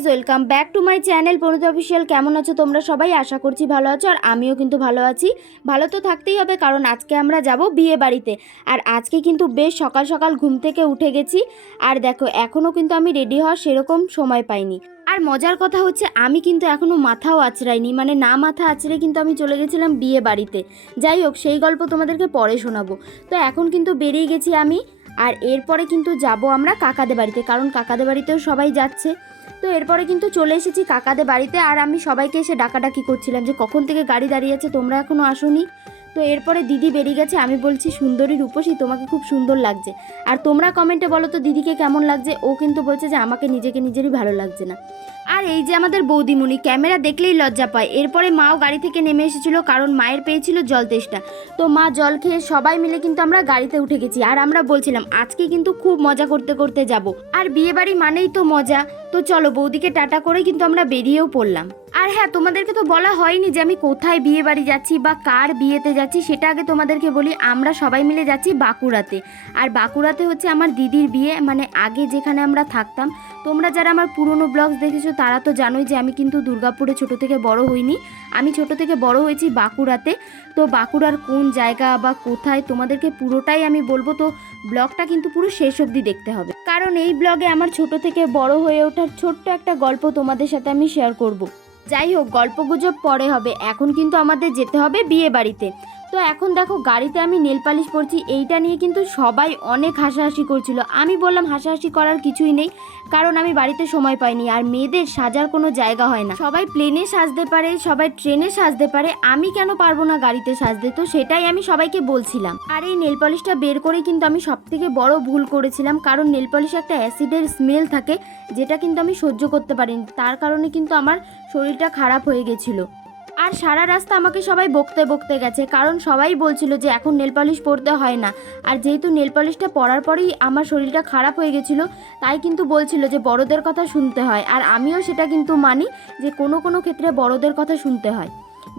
Guys, welcome back to my channel Parineeta official. কেমন আছো তোমরা সবাই? আশা করছি ভালো আছো, আর আমিও কিন্তু ভালো আছি। ভালো তো থাকতেই হবে, কারণ আজকে আমরা যাব বিয়ে বাড়িতে। আর আজকে কিন্তু বেশ সকাল সকাল ঘুম থেকে উঠে গেছি। আর দেখো, এখনও কিন্তু আমি রেডি হওয়ার সেরকম সময় পাইনি। আর মজার কথা হচ্ছে, আমি কিন্তু এখনও মাথাও আঁচড়াইনি, মানে না মাথা আঁচড়ে কিন্তু আমি চলে গেছিলাম বিয়ে বাড়িতে। যাই হোক, সেই গল্প তোমাদেরকে পরে শোনাবো। তো এখন কিন্তু বেরিয়ে গেছি আমি। আর এরপরে কিন্তু যাব আমরা কাকাদের বাড়িতে, কারণ কাকাদের বাড়িতেও সবাই যাচ্ছে। তো এরপরে কিন্তু চলে এসেছি কাকাদের বাড়িতে। আর আমি সবাইকে এসে ডাকাডাকি করছিলাম যে কখন থেকে গাড়ি দাঁড়িয়ে আছে, তোমরা এখনও আসোনি। তো এরপরে দিদি বেরিয়ে গেছে। আমি বলছি, সুন্দরী রূপসী, তোমাকে খুব সুন্দর লাগছে। আর তোমরা কমেন্টে বলো তো দিদিকে কেমন লাগছে। ও কিন্তু বলছে যে আমাকে নিজেরই ভালো লাগছে না। আর এই যে আমাদের বৌদিমণি, ক্যামেরা দেখলেই লজ্জা পায়। এরপরে মাও গাড়ি থেকে নেমে এসেছিল, কারণ মায়ের পেয়েছিল জল তেষ্টা। তো মা জল খেয়ে সবাই মিলে কিন্তু আমরা গাড়িতে উঠে গেছি। আর আমরা বলছিলাম আজকে কিন্তু খুব মজা করতে করতে যাব। আর বিয়ে বাড়ি মানেই তো মজা। তো চলো, বৌদিকে টাটা করে কিন্তু আমরা বেরিয়েও পড়লাম। আর হ্যাঁ, তোমাদেরকে তো বলা হয়নি যে আমি কোথায় বিয়ে বাড়ি যাচ্ছি বা কার বিয়েতে যাচ্ছি, সেটা আগে তোমাদেরকে বলি। আমরা সবাই মিলে যাচ্ছি বাঁকুড়াতে। আর বাঁকুড়াতে হচ্ছে আমার দিদির বিয়ে, মানে আগে যেখানে আমরা থাকতাম। তোমরা যারা আমার পুরনো ব্লগস দেখেছো তারা তো জানোই যে আমি কিন্তু দুর্গাপুরে ছোট থেকে বড় হইনি। আমি ছোট থেকে বড় হয়েছি বাঁকুড়াতে। তো বাঁকুড়ার কোন জায়গা বা কোথায় তোমাদেরকে পুরোটাই আমি বলবো। তো ব্লগটা কিন্তু পুরো শেষ অবধি দেখতে হবে, কারণ এই ব্লগে আমার ছোট থেকে বড় হয়ে ওঠার ছোট্ট একটা গল্প তোমাদের সাথে আমি শেয়ার করব। যাই হোক, গল্পগুজব পরে হবে, এখন কিন্তু আমাদের যেতে হবে বিয়ে বাড়িতে। তো এখন দেখো, গাড়িতে আমি নেল পালিশ পরছি। এইটা নিয়ে কিন্তু সবাই অনেক হাসাহাসি করছিল। আমি বললাম হাসাহাসি করার কিছুই নেই, কারণ আমি বাড়িতে সময় পাইনি। আর মেয়েদের সাজার কোনো জায়গা হয় না, সবাই প্লেনে সাজতে পারে, সবাই ট্রেনে সাজতে পারে, আমি কেন পারবো না গাড়িতে সাজতে? তো সেটাই আমি সবাইকে বলছিলাম। আর এই নেল পলিশটা বের করে কিন্তু আমি সব থেকে বড় ভুল করেছিলাম, কারণ নেল পলিশে একটা অ্যাসিডের স্মেল থাকে, যেটা কিন্তু আমি সহ্য করতে পারিনি। তার কারণে কিন্তু আমার শরীরটা খারাপ হয়ে গেছিলো। আর সারা রাস্তা আমাকে সবাই বকতে বকতে গেছে, কারণ সবাই বলছিল যে এখন নেল পলিশ পরতে হয় না। আর যেহেতু নেল পলিশটা পরার পরেই আমার শরীরটা খারাপ হয়ে গেছিলো, তাই কিন্তু বলছিল যে বড়দের কথা শুনতে হয়। আর আমিও সেটা কিন্তু মানি যে কোনো কোনো ক্ষেত্রে বড়দের কথা শুনতে হয়।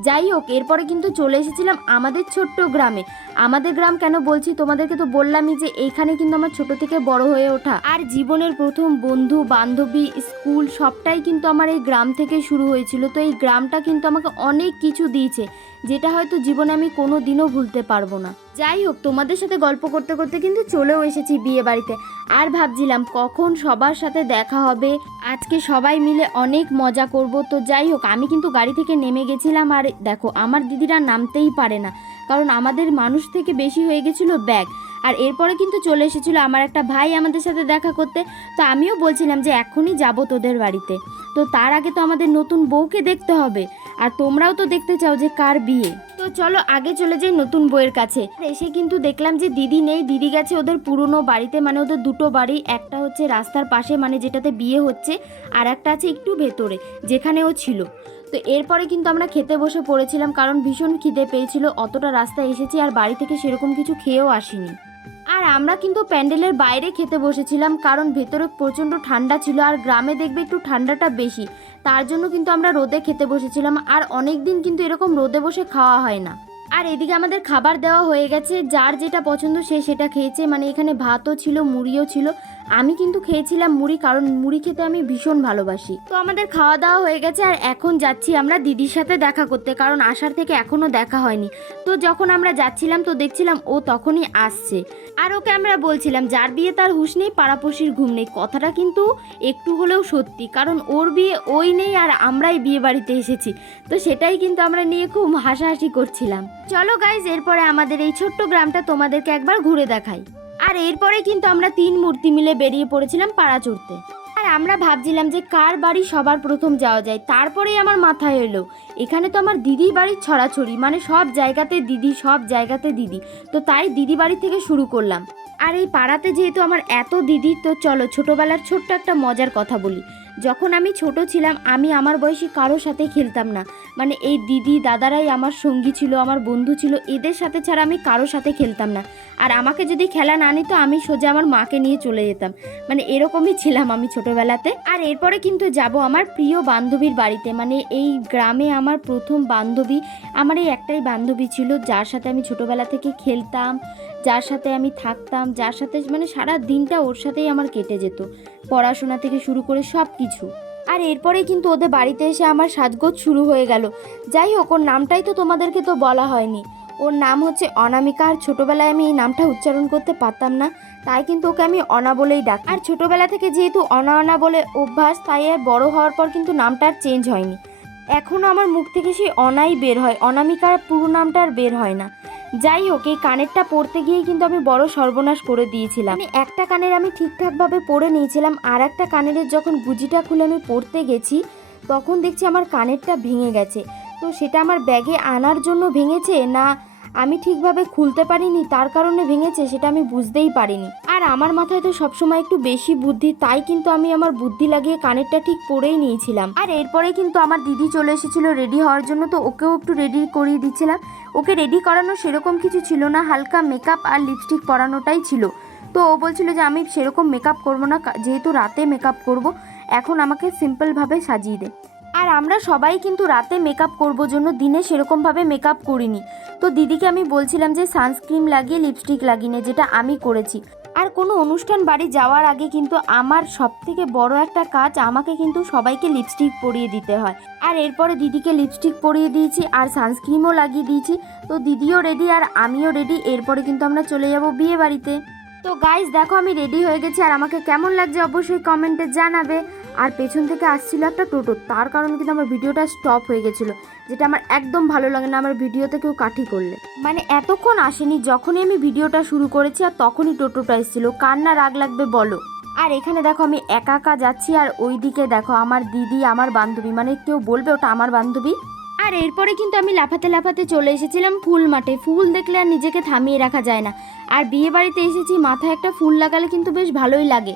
যাই হোক, এরপরে কিন্তু চলে এসেছিলাম আমাদের ছোট্ট গ্রামে। আমাদের গ্রাম কেন বলছি, তোমাদেরকে তো বললামই যে এইখানে কিন্তু আমার ছোট থেকে বড় হয়ে ওঠা। আর জীবনের প্রথম বন্ধু বান্ধবী, স্কুল, সবটাই কিন্তু আমার এই গ্রাম থেকে শুরু হয়েছিল। তো এই গ্রামটা কিন্তু আমাকে অনেক কিছু দিয়েছে, যেটা হয়তো জীবনে আমি কোনো দিনও ভুলতে পারবো না। যাই হোক, তোমাদের সাথে গল্প করতে করতে কিন্তু চলেও এসেছি বিয়ে বাড়িতে। আর ভাবছিলাম কখন সবার সাথে দেখা হবে, আজকে সবাই মিলে অনেক মজা করব। তো যাই হোক, আমি কিন্তু গাড়ি থেকে নেমে গেছিলাম। আর দেখো, আমার দিদিরা নামতেই পারে না, কারণ আমাদের মানুষ থেকে বেশি হয়ে গেছিলো ব্যাগ। আর এরপরে কিন্তু চলে এসেছিলো আমার একটা ভাই আমাদের সাথে দেখা করতে। তো আমিও বলছিলাম যে এখনই যাব তোদের বাড়িতে। তো তার আগে তো আমাদের নতুন বউকে দেখতে হবে, আর তোমরাও তো দেখতে চাও যে কার বিয়ে। তো চলো আগে চলে যাই নতুন বউয়ের কাছে। এসে কিন্তু দেখলাম যে দিদি নেই, দিদি গেছে ওদের পুরনো বাড়িতে। মানে ওদের দুটো বাড়ি, একটা হচ্ছে রাস্তার পাশে মানে যেটাতে বিয়ে হচ্ছে, আর একটা আছে একটু ভেতরে যেখানে ও ছিল। তো এরপরে কিন্তু আমরা খেতে বসে পড়েছিলাম, কারণ ভীষণ খিদে পেয়েছিল। অতটা রাস্তা এসেছি আর বাড়ি থেকে সেরকম কিছু খেয়েও আসিনি। আর আমরা কিন্তু প্যান্ডেলের বাইরে খেতে বসেছিলাম, কারণ ভেতরে প্রচণ্ড ঠান্ডা ছিল। আর গ্রামে দেখবে একটু ঠান্ডাটা বেশি, তার জন্য কিন্তু আমরা রোদে খেতে বসেছিলাম। আর অনেক দিন কিন্তু এরকম রোদে বসে খাওয়া হয় না। আর এদিকে আমাদের খাবার দেওয়া হয়ে গেছে, যার যেটা পছন্দ সে সেটা খেয়েছে। মানে এখানে ভাতও ছিল, মুড়িও ছিল। আমি কিন্তু খেয়েছিলাম মুড়ি, কারণ মুড়ি খেতে আমি ভীষণ ভালোবাসি। তো আমাদের খাওয়া দাওয়া হয়ে গেছে, আর এখন যাচ্ছি আমরা দিদির সাথে দেখা করতে, কারণ আসার থেকে এখনও দেখা হয়নি। তো যখন আমরা যাচ্ছিলাম তো দেখছিলাম ও তখনই আসছে। আর ওকে আমরা বলছিলাম যার বিয়ে তার হুঁশ নেই, পাড়াপড়শির ঘুম নেই। কথাটা কিন্তু একটু হলেও সত্যি, কারণ ওর বিয়ে ওই নেই আর আমরাই বিয়ে বাড়িতে এসেছি। তো সেটাই কিন্তু আমরা নিয়ে খুব হাসাহাসি করছিলাম। চলো গাইজ, এরপরে আমাদের এই ছোট্ট গ্রামটা তোমাদেরকে একবার ঘুরে দেখাই। আর এরপরে কিন্তু আমরা 3 মূর্তি মিলে বেরিয়ে পড়েছিলাম পাড়া চড়তে। আর আমরা ভাবছিলাম যে কার বাড়ি সবার প্রথম যাওয়া যায়। তারপরেই আমার মাথায় এলো, এখানে তো আমার দিদির বাড়ির ছড়াছড়ি, মানে সব জায়গাতে দিদি, সব জায়গাতে দিদি। তো তাই দিদি বাড়ি থেকে শুরু করলাম। আর এই পাড়াতে যেহেতু আমার এত দিদি, তো চলো ছোটোবেলার ছোট্ট একটা মজার কথা বলি। যখন আমি ছোট ছিলাম, আমি আমার বয়সী কারোর সাথে খেলতাম না। মানে এই দিদি দাদারাই আমার সঙ্গী ছিল, আমার বন্ধু ছিল। এদের সাথে ছাড়া আমি কারোর সাথে খেলতাম না। আর আমাকে যদি খেলা না নিত, আমি সোজা আমার মাকে নিয়ে চলে যেতাম। মানে এরকমই ছিলাম আমি ছোটোবেলাতে। আর এরপরে কিন্তু যাব আমার প্রিয় বান্ধবীর বাড়িতে। মানে এই গ্রামে আমার প্রথম বান্ধবী, আমার এই একটাই বান্ধবী ছিল, যার সাথে আমি ছোটোবেলা থেকে খেলতাম, যার সাথে আমি থাকতাম, যার সাথে মানে সারা দিনটা ওর সাথেই আমার কেটে যেত, পড়াশোনা থেকে শুরু করে সব কিছু। আর এরপরেই কিন্তু ওদের বাড়িতে এসে আমার সাজগোজ শুরু হয়ে গেল। যাই হোক, ওর নামটাই তো তোমাদেরকে তো বলা হয়নি। ওর নাম হচ্ছে অনামিকা। আর ছোটোবেলায় আমি এই নামটা উচ্চারণ করতে পারতাম না, তাই কিন্তু ওকে আমি অনা বলেই ডাকি। আর ছোটোবেলা থেকে যেহেতু অনা অনা বলে অভ্যাস, তাই আর বড় হওয়ার পর কিন্তু নামটা আর চেঞ্জ হয়নি। এখনও আমার মুখ থেকে সেই অনাই বের হয়, অনামিকার পুরো নামটা আর বের হয় না। যাই হোক, এই কানেরটা পরতে গিয়েই কিন্তু আমি বড় সর্বনাশ করে দিয়েছিলাম। মানে একটা কানের আমি ঠিকঠাকভাবে পরে নিয়েছিলাম, আর একটা কানের যখন গুজিটা খুলে আমি পরতে গেছি তখন দেখছি আমার কানেরটা ভেঙে গেছে। তো সেটা আমার ব্যাগে আনার জন্য ভেঙেছে না আমি ঠিকভাবে খুলতে পারিনি তার কারণে ভেঙেছে, সেটা আমি বুঝতেই পারিনি। আর আমার মাথায় তো সবসময় একটু বেশি বুদ্ধি, তাই কিন্তু আমি আমার বুদ্ধি লাগিয়ে কানেরটা ঠিক পরেই নিয়েছিলাম। আর এরপরে কিন্তু আমার দিদি চলে এসেছিলো রেডি হওয়ার জন্য, তো ওকেও একটু রেডি করিয়ে দিচ্ছিলাম। ওকে রেডি করানো সেরকম কিছু ছিল না, হালকা মেকআপ আর লিপস্টিক পরানোটাই ছিল। তো ও বলছিল যে আমি সেরকম মেকআপ করবো না, যেহেতু রাতে মেকআপ করব, এখন আমাকে সিম্পলভাবে সাজিয়ে দে। আর আমরা সবাই কিন্তু রাতে মেকআপ করবো জন্য দিনে সেরকমভাবে মেকআপ করিনি। তো দিদিকে আমি বলছিলাম যে সানস্ক্রিন লাগিয়ে লিপস্টিক লাগিয়ে নে, যেটা আমি করেছি। আর কোনো অনুষ্ঠান বাড়ি যাওয়ার আগে কিন্তু আমার সবথেকে বড় একটা কাজ, আমাকে কিন্তু সবাইকে লিপস্টিক পরিয়ে দিতে হয়। আর এরপরে দিদিকে লিপস্টিক পরিয়ে দিয়েছি আর সানস্ক্রিনও লাগিয়ে দিয়েছি। তো দিদিও রেডি আর আমিও রেডি। এরপরে কিন্তু আমরা চলে যাব বিয়ে বাড়িতে। তো গাইস দেখো, আমি রেডি হয়ে গেছি, আর আমাকে কেমন লাগছে অবশ্যই কমেন্টে জানাবে। আর পেছন থেকে আসছিল একটা টোটো, তার কারণে কিন্তু আমার ভিডিওটা স্টপ হয়ে গেছিলো, যেটা আমার একদম ভালো লাগে না আমার ভিডিওতে কেউ কাঠি করলে। মানে এতক্ষণ আসেনি, যখনই আমি ভিডিওটা শুরু করেছি আর তখনই টোটোটা এসেছিলো, কার না রাগ লাগবে বলো। আর এখানে দেখো আমি একা একা যাচ্ছি, আর ওইদিকে দেখো আমার দিদি, আমার বান্ধবী, মানে কেউ বলবে ওটা আমার বান্ধবী। আর এরপরে কিন্তু আমি লাফাতে লাফাতে চলে এসেছিলাম ফুল মাঠে। ফুল দেখলে আর নিজেকে থামিয়ে রাখা যায় না, আর বিয়ে বাড়িতে এসেছি, মাথায় একটা ফুল লাগালে কিন্তু বেশ ভালোই লাগে।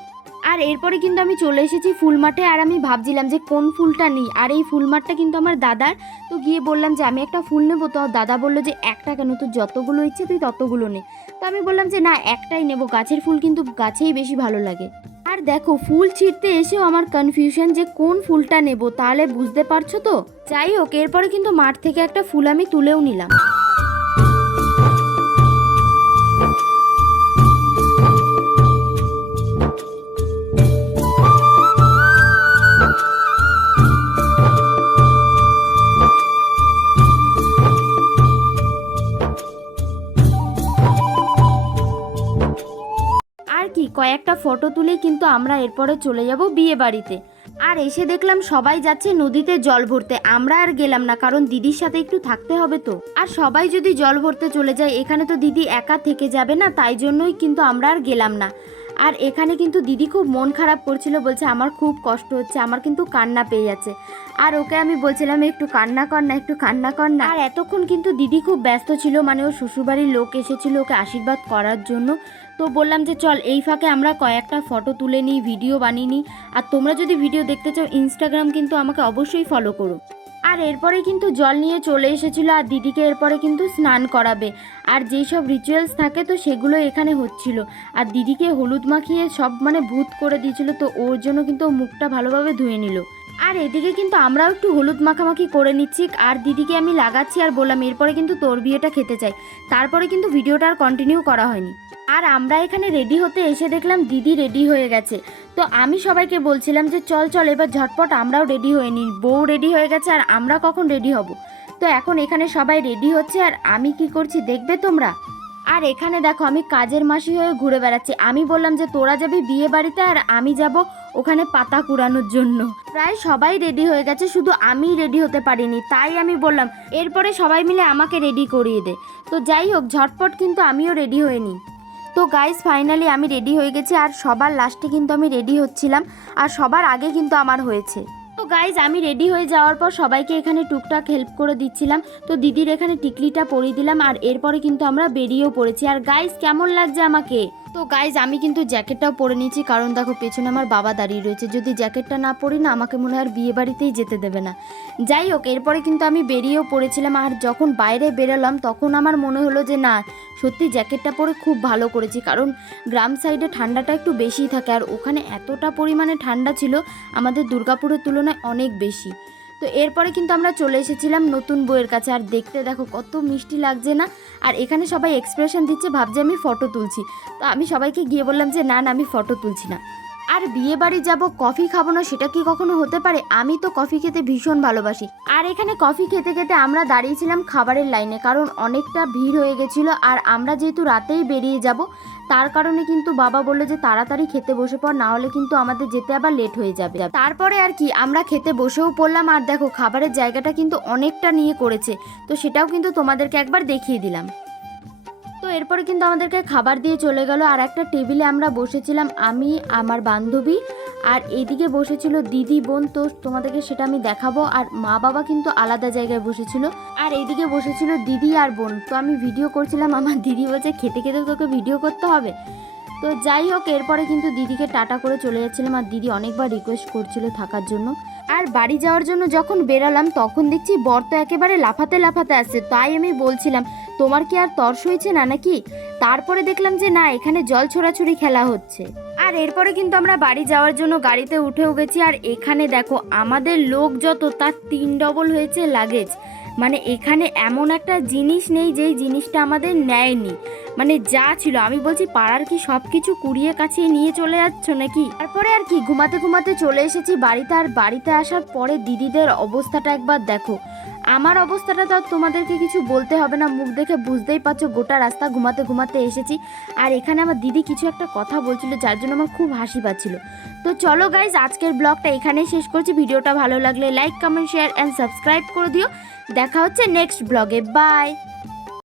আর এরপরে কিন্তু আমি চলে এসেছি ফুল মাঠে, আর আমি ভাবছিলাম যে কোন ফুলটা নিই। আর এই ফুল মাঠটা কিন্তু আমার দাদার। তো গিয়ে বললাম যে আমি একটা ফুল নেবো, তো দাদা বললো যে একটা কেন, তোর যতগুলো ইচ্ছে তুই ততগুলো নে। তো আমি বললাম যে না, একটাই নেবো, গাছের ফুল কিন্তু গাছেই বেশি ভালো লাগে। আর দেখো, ফুল ছিঁড়তে এসেও আমার কনফিউশন যে কোন ফুলটা নেব, তাহলে বুঝতে পারছো তো। যাই হোক, এরপরে কিন্তু মাঠ থেকে একটা ফুল আমি তুলেও নিলাম। আর কি, কয়েকটা ফটো তুলে কিন্তু আমরা এরপরে চলে যাব বিয়ে বাড়িতে। আর এসে দেখলাম সবাই যাচ্ছে নদীতে জল ভরতে, আমরা আর গেলাম না, কারণ দিদির সাথে একটু থাকতে হবে তো। আর সবাই যদি জল ভরতে চলে যায়, এখানে তো দিদি একা থেকে যাবে না, তাই জন্যই কিন্তু আমরা আর গেলাম না। আর এখানে কিন্তু দিদি খুব মন খারাপ করছিল, বলছে আমার খুব কষ্ট হচ্ছে, আমার কিন্তু কান্না পেয়ে যাচ্ছে। আর ওকে আমি বলছিলাম একটু কান্না কর না, একটু কান্না কর না। আর এতক্ষণ কিন্তু দিদি খুব ব্যস্ত ছিল, মানে ওর শ্বশুরবাড়ির লোক এসেছিল ওকে আশীর্বাদ করার জন্য। তো বললাম যে চল এই ফাঁকে আমরা কয়েকটা ফটো তুলে নিই, ভিডিও বানিয়ে নিই। আর তোমরা যদি ভিডিও দেখতে চাও, ইনস্টাগ্রাম কিন্তু আমাকে অবশ্যই ফলো করো। আর এরপরে কিন্তু জল নিয়ে চলে এসেছিলো, আর দিদিকে এরপরে কিন্তু স্নান করাবে। আর যেই সব রিচুয়ালস থাকে তো সেগুলো এখানে হচ্ছিল। আর দিদিকে হলুদ মাখিয়ে সব মানে ভূত করে দিয়েছিল, তো ওর জন্য কিন্তু ও মুখটা ভালোভাবে ধুয়ে নিল। আর এদিকে কিন্তু আমরাও একটু হলুদ মাখামাখি করে নিচ্ছি, আর দিদিকে আমি লাগাচ্ছি, আর বললাম এরপরে কিন্তু তোর বিয়েটা খেতে চাই। তারপরে কিন্তু ভিডিওটা আর কন্টিনিউ করা হয়নি। আর আমরা এখানে রেডি হতে এসে দেখলাম দিদি রেডি হয়ে গেছে। তো আমি সবাইকে বলছিলাম যে চল চল এবার ঝটপট আমরাও রেডি হয়ে নিই, বউ রেডি হয়ে গেছে আর আমরা কখন রেডি হব। তো এখন এখানে সবাই রেডি হচ্ছে, আর আমি কি করছি দেখবে তোমরা। আর এখানে দেখো আমি কাজের মাসি হয়ে ঘুরে বেড়াচ্ছি। আমি বললাম যে তোরা যাবি বিয়ে বাড়িতে আর আমি যাব ওখানে পাতা কুড়ানোর জন্য। প্রায় সবাই রেডি হয়ে গেছে, শুধু আমি রেডি হতে পারিনি, তাই আমি বললাম এরপরে সবাই মিলে আমাকে রেডি করিয়ে দে। তো যাই হোক, ঝটপট কিন্তু আমিও রেডি হয়ে নিই। তো গাইস ফাইনালি আমি রেডি হয়ে গেছি, আর সবার লাস্টে কিন্তু আমি রেডি হচ্ছিলাম, আর সবার আগে কিন্তু আমার হয়েছে। তো গাইজ আমি রেডি হয়ে যাওয়ার পর সবাইকে এখানে টুকটাক হেল্প করে দিচ্ছিলাম। তো দিদির এখানে টিকলিটা পরিয়ে দিলাম, আর এরপরে কিন্তু আমরা বেরিয়েও পড়েছি। আর গাইজ কেমন লাগছে আমাকে। তো গাইজ আমি কিন্তু জ্যাকেটটাও পরে নিয়েছি, কারণ দেখো পেছনে আমার বাবা দাঁড়িয়ে রয়েছে, যদি জ্যাকেটটা না পরি না আমাকে মনে হয় আর বিয়ে বাড়িতেই যেতে দেবে না। যাই হোক, এরপরে কিন্তু আমি বেরিয়েও পড়েছিলাম। আর যখন বাইরে বেরোলাম তখন আমার মনে হলো যে না, সত্যি জ্যাকেটটা পরে খুব ভালো করেছি, কারণ গ্রাম সাইডে ঠান্ডাটা একটু বেশিই থাকে, আর ওখানে এতটা পরিমাণে ঠান্ডা ছিল আমাদের দুর্গাপুরের তুলনায় অনেক বেশি। তো এরপরে কিন্তু আমরা চলে এসেছিলাম নতুন বউয়ের কাছে, আর দেখতে দেখো কত মিষ্টি লাগছে না। আর এখানে সবাই এক্সপ্রেশন দিচ্ছে, ভাবছে আমি ফটো তুলছি। তো আমি সবাইকে গিয়ে বললাম যে না না, আমি ফটো তুলছি না। আর বিয়ে বাড়ি যাব, কফি খাবো না সেটা কি কখনো হতে পারে? আমি তো কফি খেতে ভীষণ ভালোবাসি। আর এখানে কফি খেতে খেতে আমরা দাঁড়িয়েছিলাম খাবারের লাইনে, কারণ অনেকটা ভিড় হয়ে গেছিলো। আর আমরা যেহেতু রাতেই বেরিয়ে যাব, তার কারণে কিন্তু বাবা বললো যে তাড়াতাড়ি খেতে বসে পড়, না হলে কিন্তু আমাদের যেতে আবার লেট হয়ে যাবে। তারপরে আর কি আমরা খেতে বসেও পড়লাম। আর দেখো খাবারের জায়গাটা কিন্তু অনেকটা নিয়ে করেছে, তো সেটাও কিন্তু তোমাদেরকে একবার দেখিয়ে দিলাম। তো এরপরে কিন্তু আমাদেরকে খাবার দিয়ে চলে গেল। আর একটা টেবিলে আমরা বসেছিলাম, আমি, আমার বান্ধবী, আর এইদিকে বসেছিল দিদি বোন, তো তোমাদেরকে সেটা আমি দেখাবো। আর মা বাবা কিন্তু আলাদা জায়গায় বসেছিল, আর এইদিকে বসেছিল দিদি আর বোন। তো আমি ভিডিও করছিলাম, আমার দিদি বলছে খেতে খেতে তোকে ভিডিও করতে হবে। তো যাই হোক, এরপরে কিন্তু দিদিকে টাটা করে চলে যাচ্ছিলাম, আর দিদি অনেকবার রিকোয়েস্ট করছিল থাকার জন্য। আর বাড়ি যাওয়ার জন্য যখন বেরালাম তখন দেখছি বর তো একেবারে লাফাতে লাফাতে আসছে। তাই আমি বলছিলাম তোমার কি আর তর্স হয়েছে না নাকি? তারপরে দেখলাম যে না, এখানে জল ছোড়াছুড়ি খেলা হচ্ছে। আর এরপরে কিন্তু আমরা বাড়ি যাওয়ার জন্য গাড়িতে উঠেও গেছি। আর এখানে দেখো আমাদের লোক যত, তার 3 ডবল হয়েছে লাগেজ। মানে এখানে এমন একটা জিনিস নেই যেই জিনিসটা আমাদের নেয়নি। মানে যা ছিল, আমি বলছি পাড়ার কি সব কিছু কুড়িয়ে কাছিয়ে নিয়ে চলে যাচ্ছ নাকি? তারপরে আর কি ঘুমাতে ঘুমাতে চলে এসেছি বাড়িতে। আর বাড়িতে আসার পরে দিদিদের অবস্থাটা একবার দেখো। আমার অবস্থাটা তো তোমাদেরকে কিছু বলতে হবে না, মুখ দেখে বুঝতেই পারছো গোটা রাস্তা ঘুমাতে ঘুমাতে এসেছি। আর এখানে আমার দিদি কিছু একটা কথা বলছিল, যার জন্য আমার খুব হাসি পাচ্ছিল। তো চলো গাইজ, আজকের ব্লগটা এখানেই শেষ করছি। ভিডিওটা ভালো লাগলে like, comment, share and subscribe করে দিও। দেখা হচ্ছে নেক্সট ব্লগে। বাই।